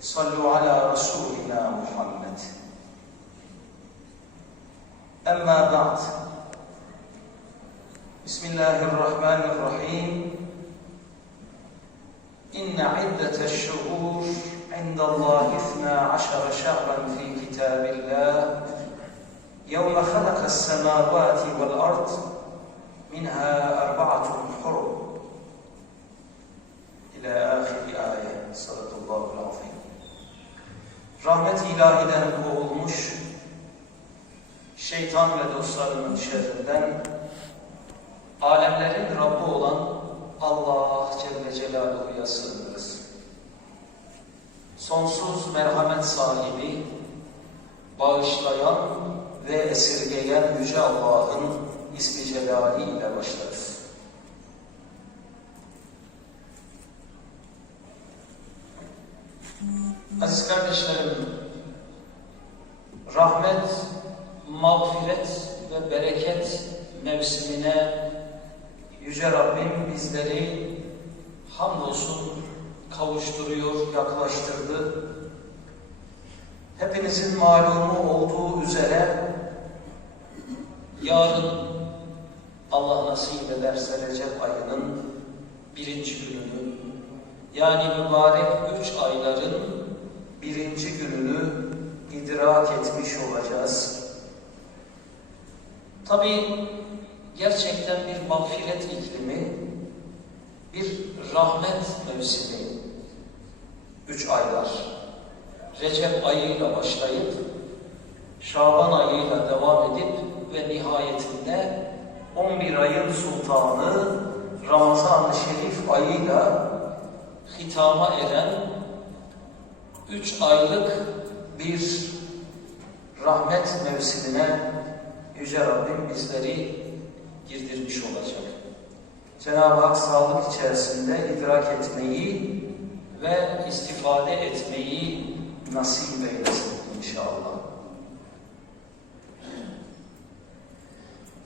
صلوا على رسولنا محمد. أما بعد بسم الله الرحمن الرحيم. إن عدة الشهور عند الله اثنا عشر شهرا في كتاب الله. يوم خلق السماوات والأرض منها أربعة حرم. إلى آخر آية. صدق الله العظيم. Rahmet ilahiden kovulmuş, şeytan ve dostlarının şerrinden, alemlerin Rabbi olan Allah Celle Celaluhu'ya sığınırız. Sonsuz merhamet sahibi, bağışlayan ve esirgeyen Yüce Allah'ın ismi celali ile başlarız. Aziz kardeşlerim, rahmet, mağfiret ve bereket mevsimine Yüce Rabbim bizleri hamdolsun kavuşturuyor, yaklaştırdı. Hepinizin malumu olduğu üzere yarın Allah nasip ederse Recep ayının birinci gününü yani mübarek üç ayların birinci gününü idrak etmiş olacağız. Tabi gerçekten bir mağfiret iklimi, bir rahmet mevsimi, üç aylar. Recep ayıyla başlayıp, Şaban ayıyla devam edip ve nihayetinde 11 ayın sultanı Ramazan-ı Şerif ayıyla hitama eren üç aylık bir rahmet mevsimine Yüce Rabbim bizleri girdirmiş olacak. Cenab-ı Hak sağlık içerisinde idrak etmeyi ve istifade etmeyi nasip eylesin inşallah.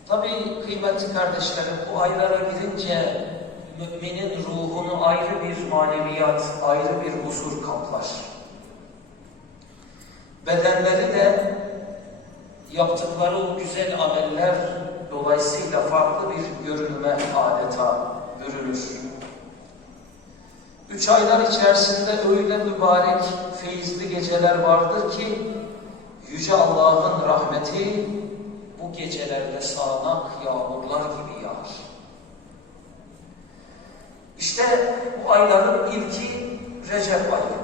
Tabii kıymetli kardeşlerim bu aylara girince müminin ruhunu ayrı bir maneviyat, ayrı bir huzur kaplar. Bedenleri de yaptıkları o güzel ameller dolayısıyla farklı bir görünme adeta bürünür. Üç aylar içerisinde öyle mübarek, feyizli geceler vardır ki Yüce Allah'ın rahmeti bu gecelerde sağanak yağmurlar gibi yağar. İşte bu ayların ilki Recep ayı.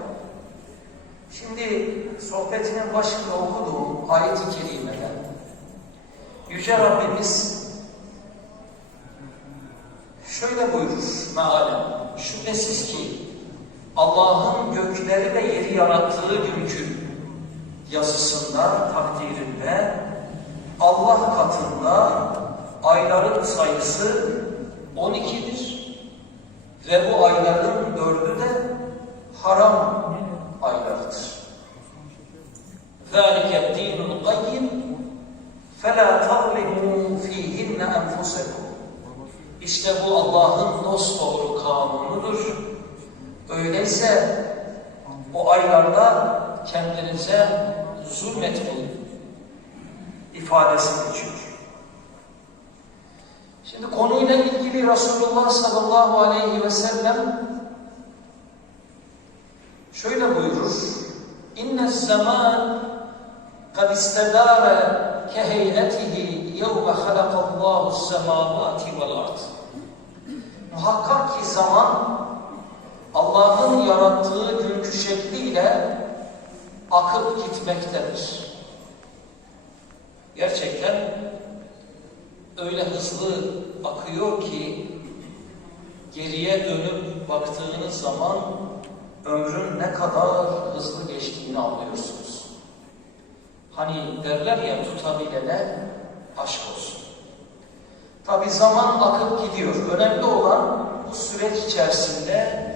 Şimdi sohbetinin başında okuduğum ayet-i kerimeden Yüce Rabbimiz şöyle buyurur mealen şüphesiz ki Allah'ın gökleri ve yeri yarattığı günkü yazısında, takdirinde Allah katında ayların sayısı 12'dir. Ve bu ayların dördü de haram aylarıdır. ذَٰلِكَ الدِّينُ الْقَيِّمُ فَلَا تَظْلِمُوا ف۪يهِنَّ أَنْفُسَكُمْ işte bu Allah'ın dosdoğru kanunudur. Öyleyse o aylarda kendinize zulmetmeyin ifadesi geçiyor. Şimdi konuyla ilgili Resulullah sallallahu aleyhi ve sellem şöyle buyurur. İnne zaman kad istedare keheyetihi yevme halakallahu semavati vel ard. Muhakkak ki zaman Allah'ın yarattığı günkü şekliyle akıp gitmektedir. Gerçekten öyle hızlı akıyor ki geriye dönüp baktığınız zaman ömrün ne kadar hızlı geçtiğini anlıyorsunuz. Hani derler ya tutabilene aşk olsun. Tabi zaman akıp gidiyor. Önemli olan bu süreç içerisinde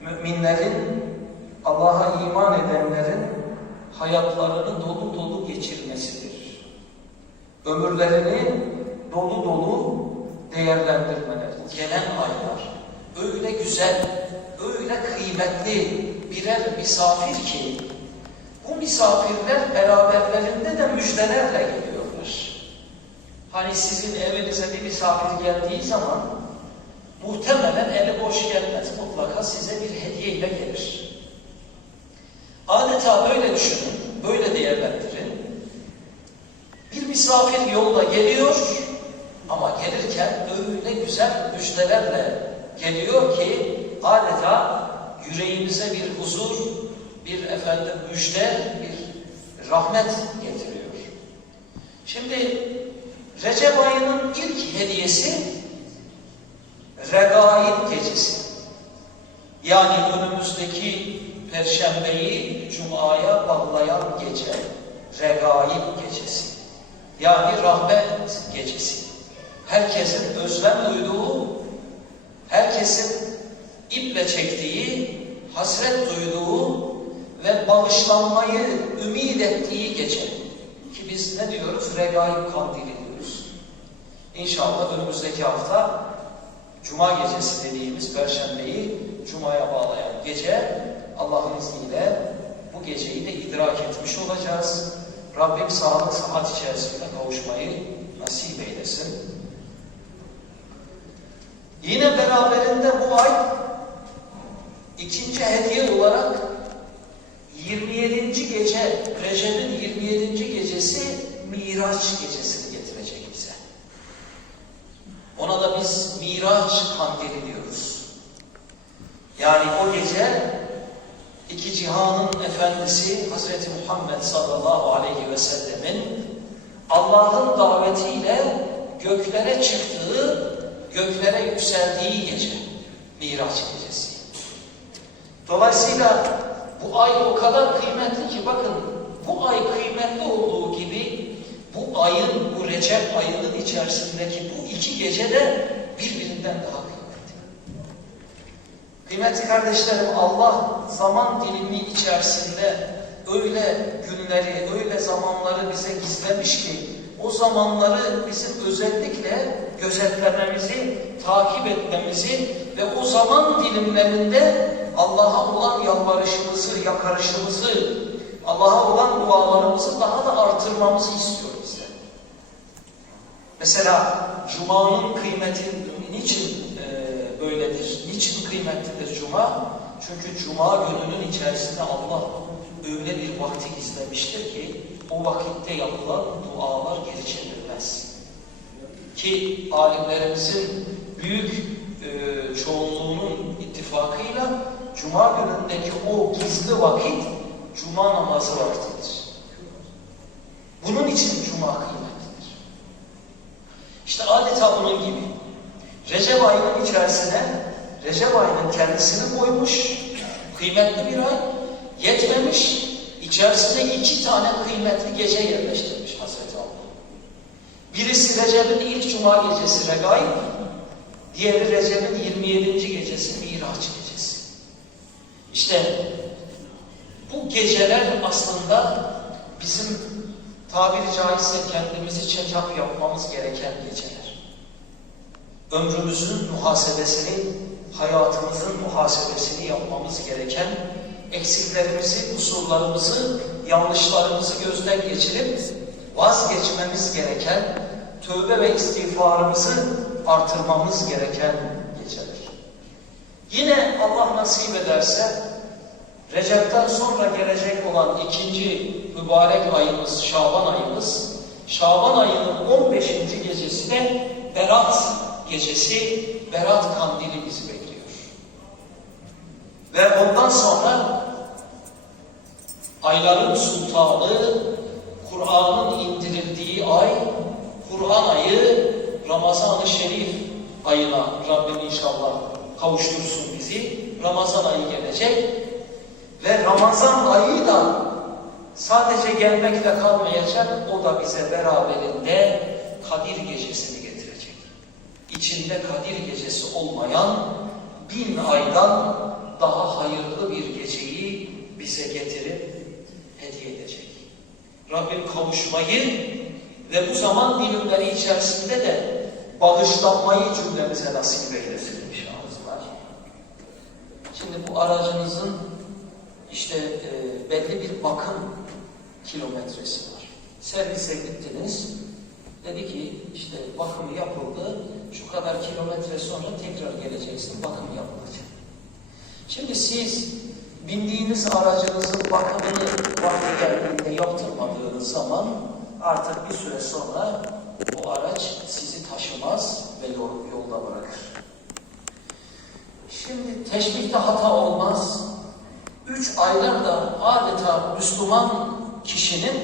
müminlerin, Allah'a iman edenlerin hayatlarını dolu dolu geçirmesidir. Ömürlerini dolu dolu değerlendirmeleri. Gelen aylar öyle güzel, öyle kıymetli, birer misafir ki bu misafirler beraberlerinde de müjdelerle geliyorlar. Hani sizin evinize bir misafir geldiği zaman muhtemelen eli boş gelmez. Mutlaka size bir hediye ile gelir. Adeta böyle düşünün, böyle değerlendirin. Bir misafir yolda geliyor ama gelirken öyle güzel müjdelerle geliyor ki adeta yüreğimize bir huzur, bir efendim müjde, bir rahmet getiriyor. Şimdi Recep ayının ilk hediyesi Regaib gecesi. Yani önümüzdeki Perşembeyi Cuma'ya bağlayan gece Regaib gecesi. Yani rahmet gecesi. Herkesin özlem duyduğu, herkesin iple çektiği, hasret duyduğu ve bağışlanmayı ümit ettiği gece. Ki biz ne diyoruz? Regaib kandili. İnşallah önümüzdeki hafta Cuma gecesi dediğimiz Perşembeyi Cuma'ya bağlayan gece Allah'ın izniyle bu geceyi de idrak etmiş olacağız. Rabbim sağlık sıhhat içerisinde kavuşmayı nasip eylesin. Yine beraberinde bu ay ikinci hediye olarak 27. gece, Recep'in 27. gecesi Miraç bize. Ona da biz Miraç kandili diyoruz. Yani o gece iki cihanın efendisi Hazreti Muhammed sallallahu aleyhi ve sellemin Allah'ın davetiyle göklere çıktığı, göklere yükseldiği gece. Miraç gecesi. Dolayısıyla bu ay o kadar kıymetli ki bakın bu ay kıymetli olduğu gibi bu ayın, bu Recep ayının içerisindeki bu iki gece de birbirinden daha kıymetli. Kıymetli kardeşlerim Allah zaman dilimi içerisinde öyle günleri, öyle zamanları bize gizlemiş ki o zamanları bizim özellikle gözetlememizi, takip etmemizi ve o zaman dilimlerinde Allah'a olan yalvarışımızı, yakarışımızı, Allah'a olan dualarımızı daha da artırmamızı istiyor. Mesela Cuma'nın kıymeti niçin e, böyledir? Niçin kıymetlidir Cuma? Çünkü Cuma gününün içerisinde Allah öyle bir vakti gizlemiştir ki o vakitte yapılan dualar geri çevrilmez. Ki alimlerimizin büyük e, çoğunluğunun ittifakıyla Cuma günündeki o gizli vakit Cuma namazı vaktidir. Bunun için Cuma kıymetlidir. İşte adeta bunun gibi. Recep ayının içerisine Recep ayının kendisini koymuş, kıymetli bir ay, yetmemiş, içerisine iki tane kıymetli gece yerleştirmiş Hazreti Allah. Birisi Recep'in ilk cuma gecesi Regaib, diğeri Recep'in 27. gecesi Miraç gecesi. İşte bu geceler aslında bizim tabiri caizse kendimizi check-up yapmamız gereken geceler. Ömrümüzün muhasebesini, hayatımızın muhasebesini yapmamız gereken, eksiklerimizi, kusurlarımızı, yanlışlarımızı gözden geçirip vazgeçmemiz gereken, tövbe ve istiğfarımızı artırmamız gereken geceler. Yine Allah nasip ederse Recep'ten sonra gelecek olan ikinci mübarek ayımız, Şaban ayımız, Şaban ayının 15. gecesi de Berat gecesi, Berat kandili bizi bekliyor. Ve ondan sonra ayların sultanı, Kur'an'ın indirildiği ay, Kur'an ayı, Ramazan-ı Şerif ayına Rabbim inşallah kavuştursun bizi. Ramazan ayı gelecek ve Ramazan ayı da sadece gelmekle kalmayacak, o da bize beraberinde Kadir gecesini. İçinde Kadir gecesi olmayan bin aydan daha hayırlı bir geceyi bize getirip hediye edecek. Rabbim kavuşmayı ve bu zaman dilimleri içerisinde de bağışlanmayı cümlemize nasip eylesin inşallah. Şimdi bu aracınızın işte e, belli bir bakım kilometresi var. Servise gittiniz, dedi ki işte bakımı yapıldı, şu kadar kilometre sonra tekrar geleceksin, bakım yapılacak. Şimdi siz bindiğiniz aracınızın bakımını vakti geldiğinde yaptırmadığınız zaman artık bir süre sonra o araç sizi taşımaz ve yol, yolda bırakır. Şimdi teşbihte hata olmaz. Üç aylar da adeta Müslüman kişinin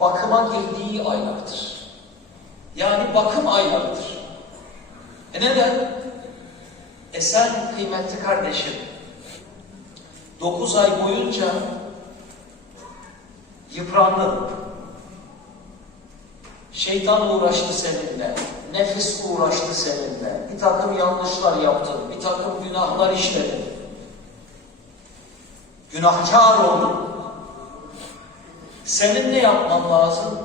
bakıma girdiği aylardır. Yani bakım aylarıdır. E neden? E sen kıymetli kardeşim, dokuz ay boyunca yıprandın. Şeytan uğraştı seninle, nefis uğraştı seninle, bir takım yanlışlar yaptın, bir takım günahlar işledin. Günahkar oldun. Senin ne yapman lazım?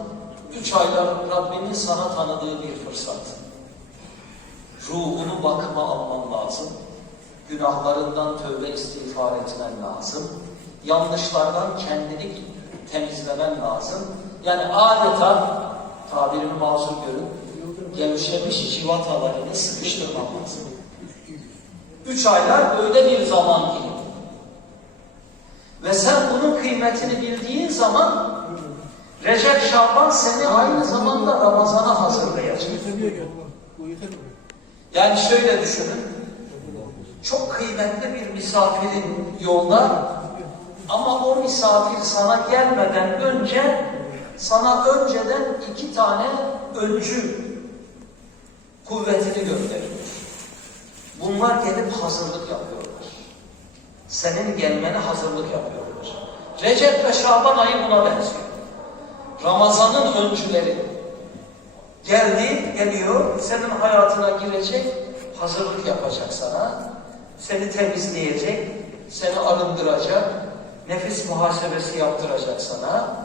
Üç aylar Rabbimin sana tanıdığı bir fırsat. Ruhunu bakıma alman lazım. Günahlarından tövbe istiğfar etmen lazım. Yanlışlardan kendini temizlemen lazım. Yani adeta tabirimi mazur görün, gevşemiş civatalarını sıkıştırman lazım. Üç aylar öyle bir zaman ki ve sen bunun kıymetini bildiğin zaman Recep Şaban seni aynı zamanda Ramazan'a hazırlayacak. Yani şöyle düşünün. Çok kıymetli bir misafirin yolda ama o misafir sana gelmeden önce sana önceden iki tane öncü kuvvetini gönderiyor. Bunlar gelip hazırlık yapıyorlar. Senin gelmene hazırlık yapıyorlar. Recep ve Şaban ayı buna benziyor. Ramazan'ın öncüleri geldi, geliyor, senin hayatına girecek, hazırlık yapacak sana, seni temizleyecek, seni arındıracak, nefis muhasebesi yaptıracak sana,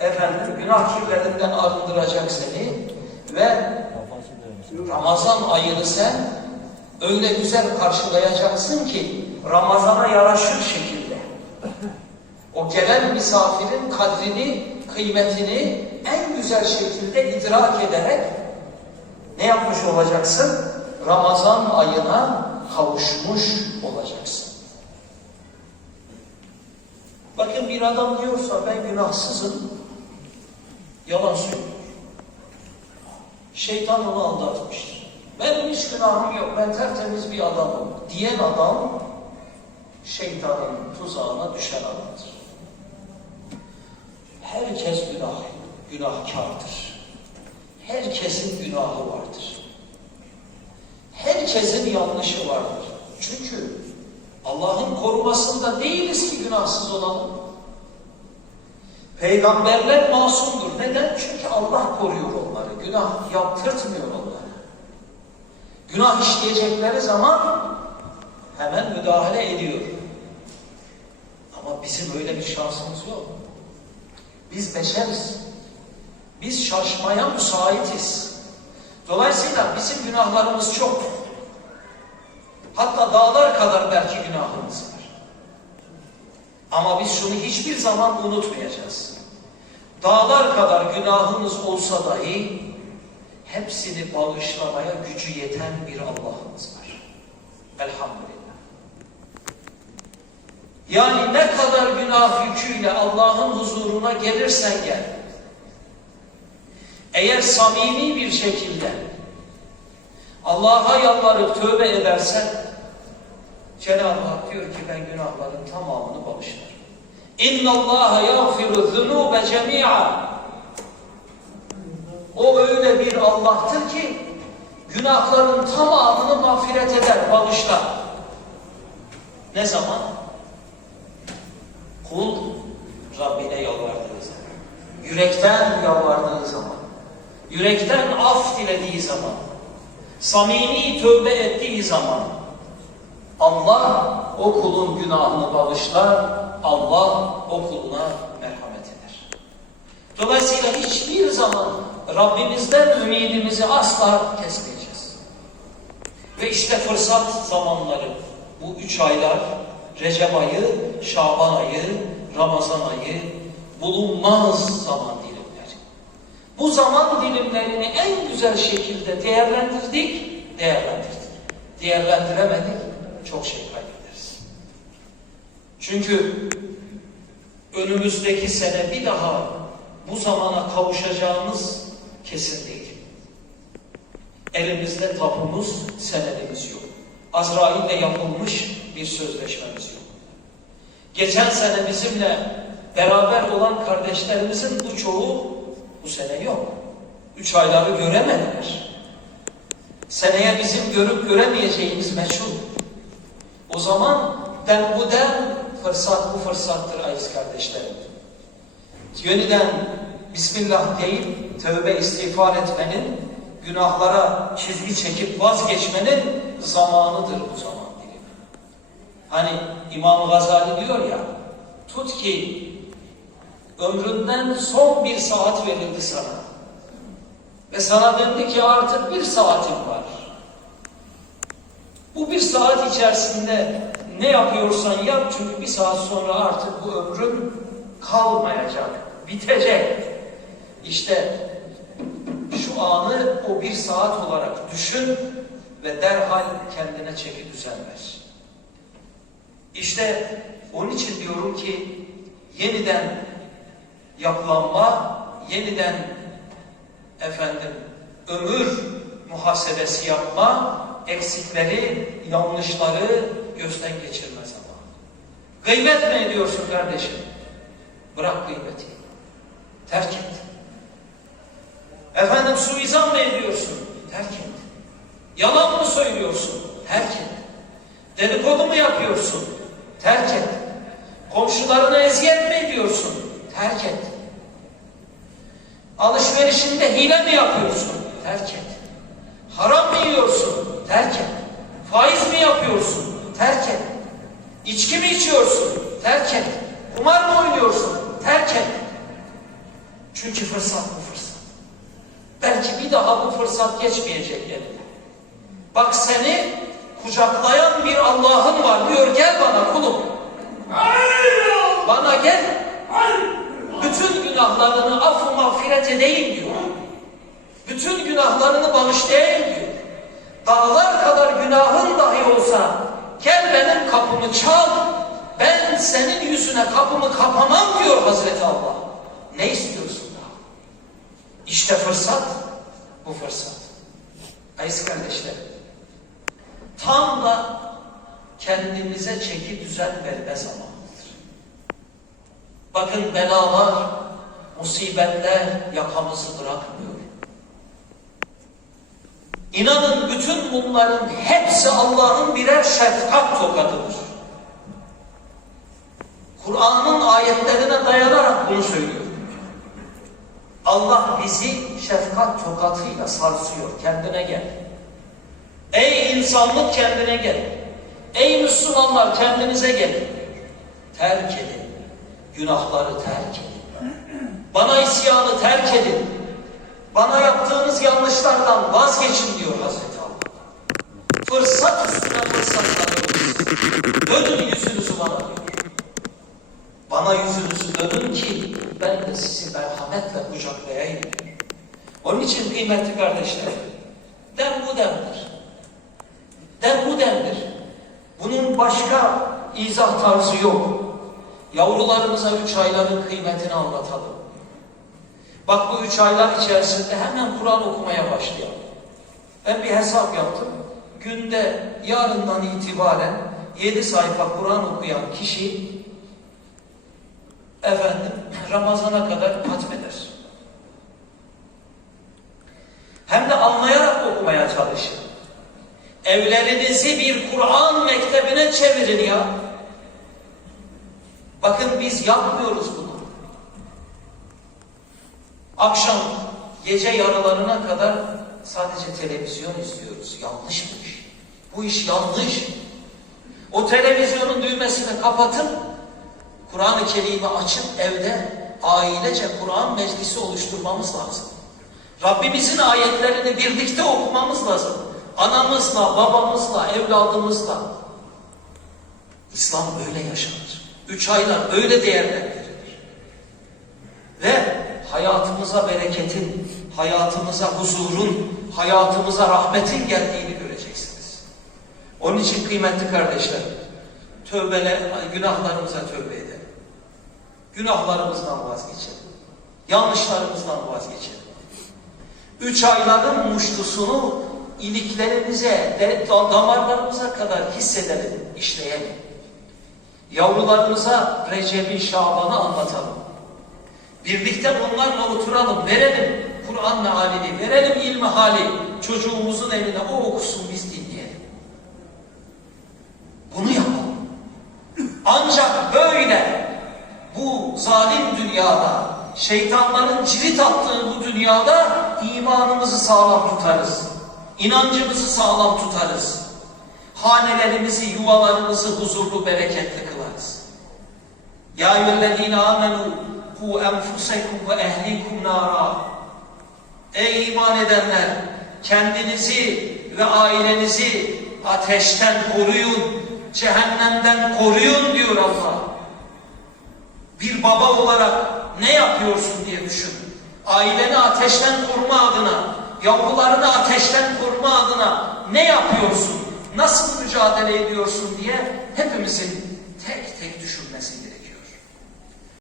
efendim günah kirlerinden arındıracak seni ve Ramazan ayını sen öyle güzel karşılayacaksın ki Ramazan'a yaraşır şekilde. O gelen misafirin kadrini, kıymetini en güzel şekilde idrak ederek ne yapmış olacaksın? Ramazan ayına kavuşmuş olacaksın. Bakın bir adam diyorsa ben günahsızım, yalan söylüyor. Şeytan onu aldatmıştır. Benim hiç günahım yok, ben tertemiz bir adamım diyen adam şeytanın tuzağına düşen adamdır. Herkes günah, günahkardır. Herkesin günahı vardır. Herkesin yanlışı vardır. Çünkü Allah'ın korumasında değiliz ki günahsız olalım. Peygamberler masumdur. Neden? Çünkü Allah koruyor onları. Günah yaptırtmıyor onları. Günah işleyecekleri zaman hemen müdahale ediyor. Ama bizim öyle bir şansımız yok. Biz beşeriz. Biz şaşmaya müsaitiz. Dolayısıyla bizim günahlarımız çok. Hatta dağlar kadar belki günahımız var. Ama biz şunu hiçbir zaman unutmayacağız. Dağlar kadar günahımız olsa dahi hepsini bağışlamaya gücü yeten bir Allah'ımız var. Elhamdülillah. Yani ne kadar günah yüküyle Allah'ın huzuruna gelirsen gel. Eğer samimi bir şekilde Allah'a yalvarıp tövbe edersen Cenab-ı Hak diyor ki ben günahların tamamını bağışlarım. İnna Allah yaghfiru zunuba cemi'a. O öyle bir Allah'tır ki günahların tamamını mağfiret eder, bağışlar. Ne zaman? Kul Rabbine yalvardığı zaman. Yürekten yalvardığı zaman. Yürekten af dilediği zaman. Samimi tövbe ettiği zaman. Allah o kulun günahını bağışlar. Allah o kuluna merhamet eder. Dolayısıyla hiçbir zaman Rabbimizden ümidimizi asla kesmeyeceğiz. Ve işte fırsat zamanları bu üç aylar Recep ayı, Şaban ayı, Ramazan ayı bulunmaz zaman dilimleri. Bu zaman dilimlerini en güzel şekilde değerlendirdik, değerlendirdik. Değerlendiremedik, çok şey kaybederiz. Çünkü önümüzdeki sene bir daha bu zamana kavuşacağımız kesin değil. Elimizde tapumuz, senedimiz yok. Azrail'le yapılmış bir sözleşmemiz yok. Geçen sene bizimle beraber olan kardeşlerimizin bu çoğu bu sene yok. Üç ayları göremediler. Seneye bizim görüp göremeyeceğimiz meçhul. O zaman den bu den fırsat bu fırsattır aziz kardeşlerim. Yeniden Bismillah deyip tövbe istiğfar etmenin, günahlara çizgi çekip vazgeçmenin zamanıdır bu zaman dilimi. Hani İmam Gazali diyor ya, tut ki ömründen son bir saat verildi sana. Ve sana dendi ki artık bir saatin var. Bu bir saat içerisinde ne yapıyorsan yap çünkü bir saat sonra artık bu ömrün kalmayacak, bitecek. İşte anı o bir saat olarak düşün ve derhal kendine çeki düzen ver. İşte onun için diyorum ki yeniden yapılanma, yeniden efendim ömür muhasebesi yapma, eksikleri, yanlışları gözden geçirme zamanı. Gıybet mi ediyorsun kardeşim? Bırak gıybeti. Terk et. Efendim suizan mı ediyorsun? Terk et. Yalan mı söylüyorsun? Terk et. Dedikodu mu yapıyorsun? Terk et. Komşularına eziyet mi ediyorsun? Terk et. Alışverişinde hile mi yapıyorsun? Terk et. Haram mı yiyorsun? Terk et. Faiz mi yapıyorsun? Terk et. İçki mi içiyorsun? Terk et. Kumar mı oynuyorsun? Terk et. Çünkü fırsat bu. Belki bir daha bu fırsat geçmeyecek eline. Bak seni kucaklayan bir Allah'ın var diyor gel bana kulum. Bana gel. Bütün günahlarını affı mağfiret edeyim diyor. Bütün günahlarını bağışlayayım diyor. Dağlar kadar günahın dahi olsa gel benim kapımı çal. Ben senin yüzüne kapımı kapamam diyor Hazreti Allah. Ne istiyorsun? İşte fırsat bu fırsat. Aziz kardeşlerim. Tam da kendimize çeki düzen verme zamanıdır. Bakın belalar, musibetler yakamızı bırakmıyor. İnanın bütün bunların hepsi Allah'ın birer şefkat tokadıdır. Kur'an'ın ayetlerine dayanarak bunu söylüyorum. Allah bizi şefkat tokatıyla sarsıyor. Kendine gel. Ey insanlık kendine gel. Ey Müslümanlar kendinize gelin. Terk edin. Günahları terk edin. Bana isyanı terk edin. Bana yaptığınız yanlışlardan vazgeçin diyor Hazreti Allah. Fırsat üstüne fırsat tanıyoruz. Dönün yüzünüzü bana diyor. Bana yüzünüzü dönün ki ben de sizi merhametle kucaklayayım diyor. Onun için kıymetli kardeşler, den bu demdir. Den bu demdir. Bunun başka izah tarzı yok. Yavrularımıza üç ayların kıymetini anlatalım. Bak bu üç aylar içerisinde hemen Kur'an okumaya başlayalım. Ben bir hesap yaptım. Günde yarından itibaren yedi sayfa Kur'an okuyan kişi efendim Ramazan'a kadar hatmeder. Hem de anlayarak okumaya çalışın. Evlerinizi bir Kur'an mektebine çevirin ya. Bakın biz yapmıyoruz bunu. Akşam gece yarılarına kadar sadece televizyon izliyoruz. Yanlışmış. Bu iş yanlış. O televizyonun düğmesini kapatın. Kur'an-ı Kerim'i açıp evde ailece Kur'an meclisi oluşturmamız lazım. Rabbimizin ayetlerini birlikte okumamız lazım. Anamızla, babamızla, evladımızla. İslam öyle yaşanır. Üç aylar öyle değerlendirilir. Ve hayatımıza bereketin, hayatımıza huzurun, hayatımıza rahmetin geldiğini göreceksiniz. Onun için kıymetli kardeşlerim, tövbele, günahlarımıza tövbe edelim. Günahlarımızdan vazgeçelim. Yanlışlarımızdan vazgeçelim. Üç ayların muştusunu iliklerimize, damarlarımıza kadar hissedelim, işleyelim. Yavrularımıza Recep'i, Şaban'ı anlatalım. Birlikte onlarla oturalım, verelim Kur'an mealini, verelim ilmi hali. Çocuğumuzun eline o okusun biz dinleyelim. Bunu yapalım. Ancak böyle bu zalim dünyada, şeytanların cirit attığı bu dünyada imanımızı sağlam tutarız. İnancımızı sağlam tutarız. Hanelerimizi, yuvalarımızı huzurlu, bereketli kılarız. Ya eyyühellezine amenu ku enfusekum ve ehlikum nara. Ey iman edenler kendinizi ve ailenizi ateşten koruyun, cehennemden koruyun diyor Allah. Bir baba olarak ne yapıyorsun diye düşün. Aileni ateşten koruma adına, yavrularını ateşten koruma adına ne yapıyorsun? Nasıl mücadele ediyorsun diye hepimizin tek tek düşünmesi gerekiyor.